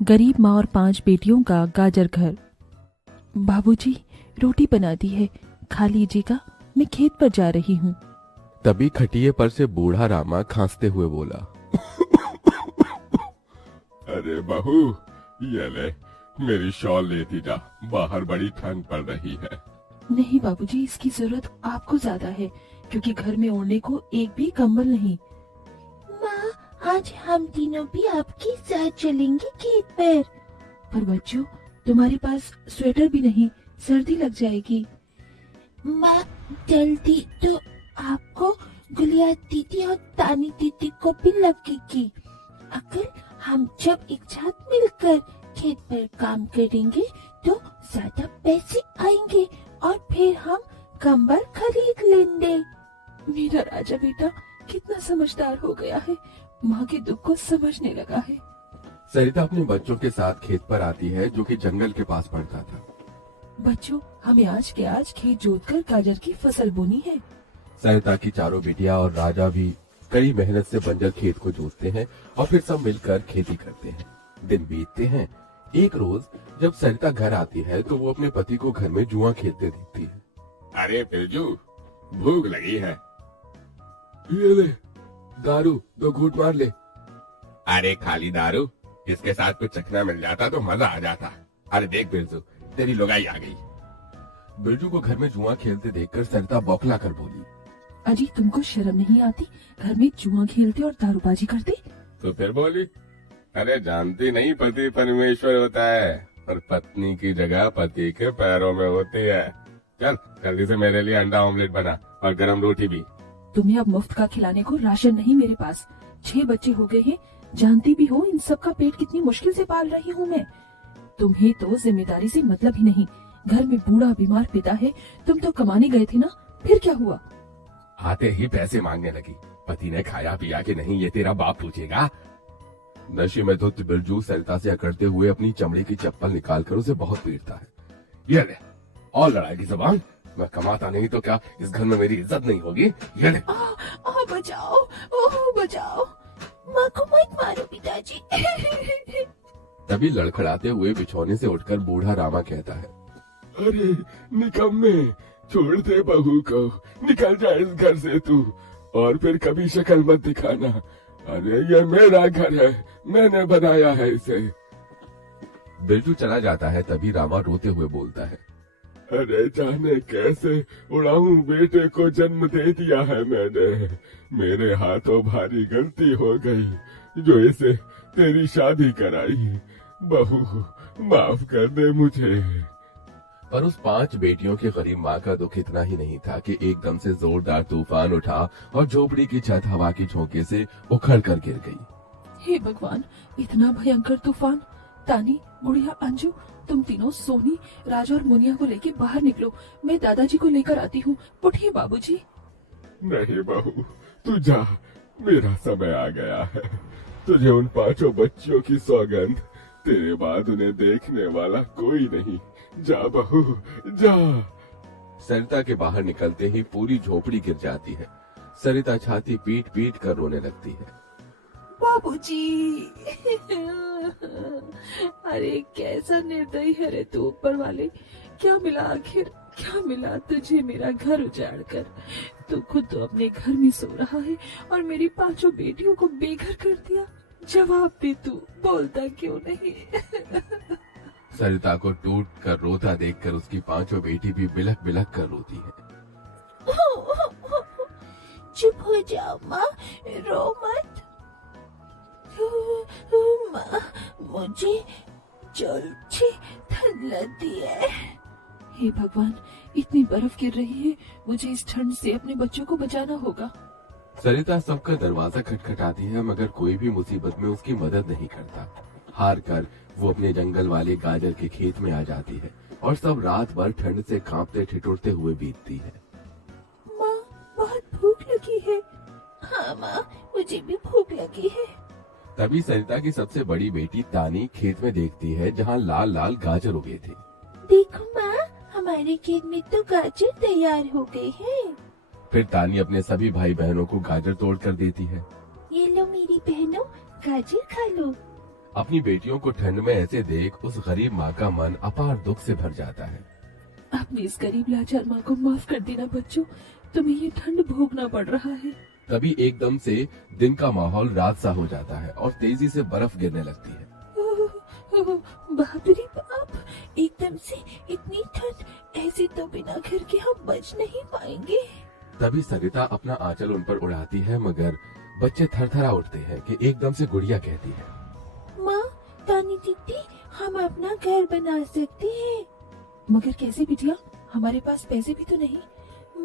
गरीब माँ और 5 बेटियों का गाजर घर। बाबूजी, रोटी बना दी है, खा लीजिएगा, मैं खेत पर जा रही हूँ। तभी खटिये पर से बूढ़ा रामा खांसते हुए बोला, अरे बहू, ये ले, मेरी शॉल लेती जा, बाहर बड़ी ठंड पड़ रही है। नहीं बाबूजी, इसकी जरूरत आपको ज्यादा है, क्योंकि घर में ओढ़ने को एक भी कंबल नहीं। माँ, आज हम तीनों भी आपके साथ चलेंगे खेत पर। पर बच्चों, तुम्हारे पास स्वेटर भी नहीं, सर्दी लग जाएगी। माँ, जल्दी तो आपको, गुलिया दीदी और तानी दीदी को भी लगेगी। अगर हम जब एक साथ मिलकर खेत पर काम करेंगे तो ज्यादा पैसे आएंगे और फिर हम कंबल खरीद लेंगे। मेरा राजा बेटा कितना समझदार हो गया है, माँ के दुख को समझने लगा है। सरिता अपने बच्चों के साथ खेत पर आती है, जो कि जंगल के पास पड़ता था। बच्चों, हमें आज के आज खेत जोतकर गाजर की फसल बोनी है। सरिता की चारों बेटियां और राजा भी कड़ी मेहनत से बंजर खेत को जोतते हैं और फिर सब मिलकर खेती करते हैं। दिन बीतते हैं। एक रोज जब सरिता घर आती है तो वो अपने पति को घर में जुआ खेलते देखती है। अरे बिरजू, भूख लगी है। ये ले दारू, 2 घूंट मार ले। अरे खाली दारू, इसके साथ कुछ चखना मिल जाता तो मजा आ जाता। अरे देख बिरजू, तेरी लुगाई आ गई। बिरजू को घर में जुआ खेलते देखकर सरिता बौखला कर बोली, अजी, तुमको शर्म नहीं आती? घर में जुआ खेलते और दारूबाजी करते। तो फिर बोली, अरे जानती नहीं, पति परमेश्वर होता है और पत्नी की जगह पति के पैरों में होती है। चल जल्दी से मेरे लिए अंडा ऑमलेट बना और गरम रोटी भी। तुम्हें अब मुफ्त का खिलाने को राशन नहीं मेरे पास। 6 बच्चे हो गए हैं, जानती भी हो इन सब का पेट कितनी मुश्किल से पाल रही हूँ मैं। तुम्हें तो जिम्मेदारी से मतलब ही नहीं। घर में बूढ़ा बीमार पिता है, तुम तो कमाने गए थे ना, फिर क्या हुआ? आते ही पैसे मांगने लगी। पति ने खाया पिया कि नहीं ये तेरा बाप पूछेगा। नशे में धुत बिरजू सरिता से अकड़ते हुए अपनी चमड़े की चप्पल निकालकर उसे बहुत पीटता है। ये ले, और लड़ाई की जबान। मैं कमाता नहीं तो क्या इस घर में मेरी इज्जत नहीं होगी? ये ले। बचाओ, ओह बचाओ। माँ को मत मारो पिताजी। तभी लड़खड़ाते हुए बिछौने से उठकर बूढ़ा रामा कहता है, अरे निकम्मे, छोड़ दे बहू को, निकल जा इस घर से तू, और फिर कभी शक्ल मत दिखाना। अरे ये मेरा घर है, मैंने बनाया है इसे। बिरजू चला जाता है। तभी रामा रोते हुए बोलता है, अरे जाने कैसे उड़ाऊं, बेटे को जन्म दे दिया है मैंने। मेरे हाथों भारी गलती हो गई जो इसे तेरी शादी कराई। बहू माफ कर दे मुझे। पर उस 5 बेटियों की गरीब माँ का दुख इतना ही नहीं था कि एकदम से जोरदार तूफान उठा और झोपड़ी की छत हवा की झोंके से उखड़ कर गिर गई। हे भगवान, इतना भयंकर तूफान। तानी, बुढ़िया, अंजू, तुम तीनों सोनी, राजा और मुनिया को लेके बाहर निकलो, मैं दादाजी को लेकर आती हूँ। उठिए बाबूजी। नहीं बहू, तू जा, मेरा समय आ गया है। तुझे उन 5 बच्चों की सौगंध, तेरे बाद उन्हें देखने वाला कोई नहीं। जा बहू, जा। सरिता के बाहर निकलते ही पूरी झोपड़ी गिर जाती है। सरिता छाती पीट पीट कर रोने लगती है। बाबूजी। अरे कैसा निर्दयी है रे तू ऊपर वाले। क्या मिला आखिर, क्या मिला तुझे मेरा घर उजाड़ कर? तू खुद तो अपने घर में सो रहा है और मेरी 5 बेटियों को बेघर कर दिया। जवाब दे, तू बोलता क्यों नहीं? सरिता को टूट कर रोता देखकर उसकी 5 बेटी भी बिलख बिलख कर रोती है। चुप हो जाओ माँ, रो मत। माँ, मुझे जल्द से ठंड लगती है। हे भगवान, इतनी बर्फ गिर रही है, मुझे इस ठंड से अपने बच्चों को बचाना होगा। सरिता सबका दरवाजा खटखटाती है, मगर कोई भी मुसीबत में उसकी मदद नहीं करता। हार कर वो अपने जंगल वाले गाजर के खेत में आ जाती है और सब रात भर ठंड से कांपते ठिठुरते हुए बीतती है। माँ, बहुत भूख लगी है। हाँ माँ, मुझे भी भूख लगी है। तभी सरिता की सबसे बड़ी बेटी तानी खेत में देखती है जहाँ लाल लाल गाजर उगे थे। देखो माँ, हमारे खेत में तो गाजर तैयार हो गए हैं। फिर तानी अपने सभी भाई बहनों को गाजर तोड़ कर देती है। ये लो मेरी बहनों, गाजर खा लो। अपनी बेटियों को ठंड में ऐसे देख उस गरीब माँ का मन अपार दुख से भर जाता है। अपनी इस गरीब लाचार माँ को माफ कर देना बच्चों, तुम्हें ये ठंड भोगना पड़ रहा है। तभी एकदम से दिन का माहौल रात सा हो जाता है और तेजी से बर्फ गिरने लगती है। ओह, बाप रे बाप, एकदम से इतनी ठंड, ऐसे तो बिना घर के हम बच नहीं पाएंगे। तभी सरिता अपना आंचल उन पर उड़ाती है, मगर बच्चे थरथरा उठते हैं कि एकदम से गुड़िया कहती है, माँ, तानी दीदी, हम अपना घर बना सकते हैं। मगर कैसे बिटिया, हमारे पास पैसे भी तो नहीं।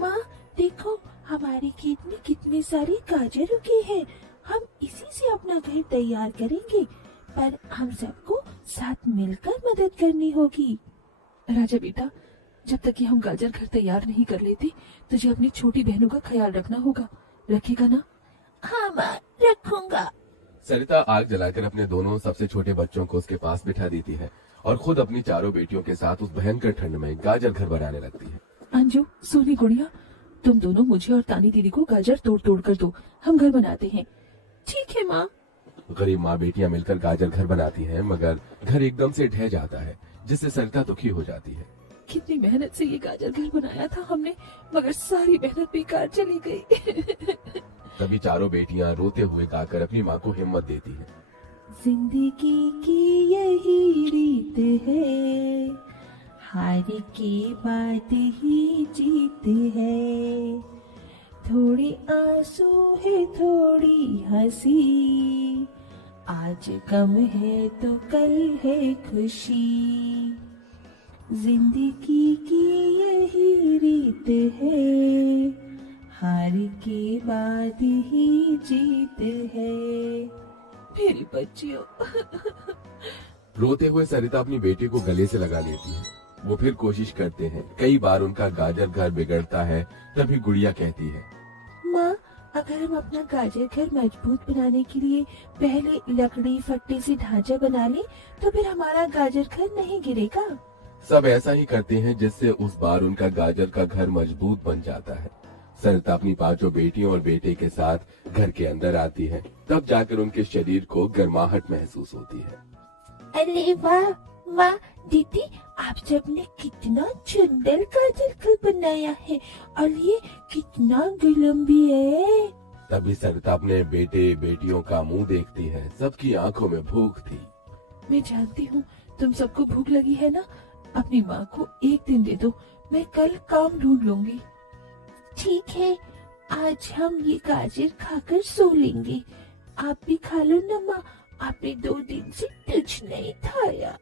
माँ देखो, हमारे खेत में कितने सारे गाजर उगे हैं, हम इसी से अपना घर तैयार करेंगे, पर हम सबको साथ मिलकर मदद करनी होगी। राजा बेटा, जब तक कि हम गाजर घर तैयार नहीं कर लेते, तुझे अपनी छोटी बहनों का ख्याल रखना होगा, रखेगा ना? हाँ माँ, रखूंगा। सरिता आग जलाकर अपने दोनों सबसे छोटे बच्चों को उसके पास बिठा देती है और खुद अपनी चारों बेटियों के साथ उस भयंकर ठंड में गाजर घर बनाने लगती है। अंजू, सोनी, गुड़िया, तुम दोनों मुझे और तानी दीदी को गाजर तोड़ तोड़ कर दो, हम घर बनाते हैं। ठीक है माँ। गरीब माँ बेटियां मिलकर गाजर घर बनाती हैं, मगर घर एकदम से ढह जाता है, जिससे सरिता दुखी हो जाती है। कितनी मेहनत से ये गाजर घर बनाया था हमने, मगर सारी मेहनत बेकार चली गई। तभी चारों बेटियां रोते हुए गाकर अपनी माँ को हिम्मत देती हैं। जिंदगी की यही रीत है, हार के बाद ही जीत है, थोड़ी आंसू है थोड़ी हंसी, आज गम है तो कल है खुशी, जिंदगी की यही रीत है, हार के बाद ही जीत है। मेरी बच्चियों। रोते हुए सरिता अपनी बेटी को गले से लगा लेती है। वो फिर कोशिश करते हैं, कई बार उनका गाजर घर बिगड़ता है। तभी गुड़िया कहती है, माँ, अगर हम अपना गाजर घर मजबूत बनाने के लिए पहले लकड़ी फट्टे से ढांचा बना ले, तो फिर हमारा गाजर घर नहीं गिरेगा। सब ऐसा ही करते हैं, जिससे उस बार उनका गाजर का घर मजबूत बन जाता है। सरिता अपनी पांचों बेटियों और बेटे के साथ घर के अंदर आती है। तब जाकर उनके शरीर को गर्माहट महसूस होती है। अरे वाह वाह दीदी, आप सबने कितना सुंदर गाजर घर बनाया है, और ये कितना गर्म भी है। तभी सरिता अपने बेटे बेटियों का मुंह देखती है। सबकी आंखों में भूख थी। मैं जानती हूँ तुम सबको भूख लगी है ना, अपनी माँ को एक दिन दे दो, मैं कल काम ढूंढ लूंगी। ठीक है, आज हम ये गाजर खाकर सो लेंगे। आप भी खा लो ना माँ, आपने 2 दिन से कुछ नहीं खाया।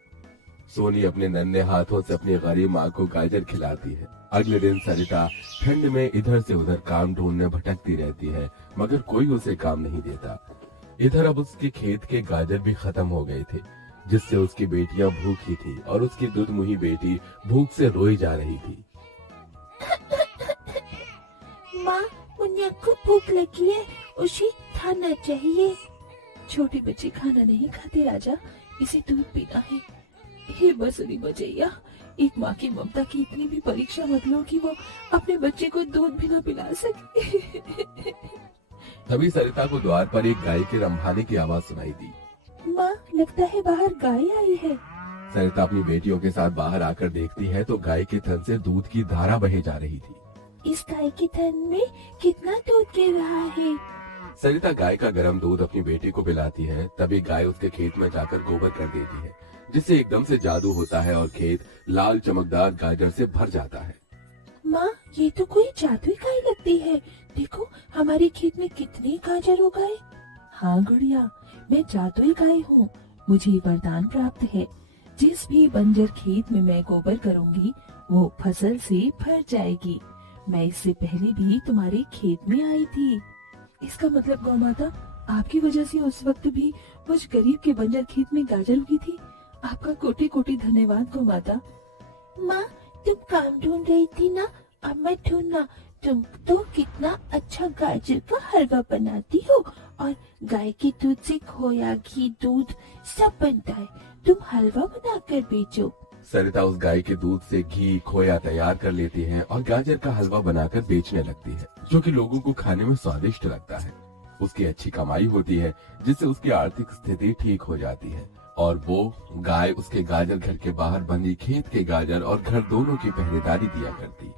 सोनी अपने नन्हे हाथों से अपनी गरीब माँ को गाजर खिलाती है। अगले दिन सरिता ठंड में इधर से उधर काम ढूंढने भटकती रहती है, मगर कोई उसे काम नहीं देता। इधर अब उसके खेत के गाजर भी खत्म हो गए थे, जिससे उसकी बेटियां भूखी थी और उसकी दुधमुही बेटी भूख से रोई जा रही थी। माँ, मुन्ना को भूख लगी है, उसे खाना चाहिए। छोटे बच्चे खाना नहीं खाते राजा, इसे दूध पीना है। हे बसरी बजैया, एक माँ की ममता की इतनी भी परीक्षा मत लो कि वो अपने बच्चे को दूध भी न पिला सके। तभी सरिता को द्वार पर एक गाय के रंभाने की आवाज सुनाई दी। माँ, लगता है बाहर गाय आई है। सरिता अपनी बेटियों के साथ बाहर आकर देखती है तो गाय के थन से दूध की धारा बहे जा रही थी। इस गाय के थन में कितना दूध गिर रहा है। सरिता गाय का गर्म दूध अपनी बेटी को पिलाती है। तभी गाय उसके खेत में जाकर गोबर कर देती है, जिससे एकदम से जादू होता है और खेत लाल चमकदार गाजर से भर जाता है। माँ, ये तो कोई जादुई गाय लगती है। देखो, हमारे खेत में कितने गाजर हो गए। हाँ गुड़िया, मैं जादुई गाय हूँ। मुझे वरदान प्राप्त है, जिस भी बंजर खेत में मैं गोबर करूँगी वो फसल से भर जाएगी। मैं इससे पहले भी तुम्हारे खेत में आई थी। इसका मतलब गौ माता, आपकी वजह से उस वक्त भी मुझ गरीब के बंजर खेत में गाजर उगी थी। आपका कोटि कोटि धन्यवाद गौ माता। माँ, तुम काम ढूंढ रही थी ना, अब मैं ढूंढना। तुम तो कितना अच्छा गाजर का हलवा बनाती हो, और गाय के दूध से खोया, घी, दूध सब बनता है। तुम हलवा बनाकर बेचो। सरिता उस गाय के दूध से घी खोया तैयार कर लेती है और गाजर का हलवा बनाकर बेचने लगती है, जो कि लोगों को खाने में स्वादिष्ट लगता है। उसकी अच्छी कमाई होती है, जिससे उसकी आर्थिक स्थिति ठीक हो जाती है और वो गाय उसके गाजर घर के बाहर बंधी खेत के गाजर और घर दोनों की पहरेदारी दिया करती।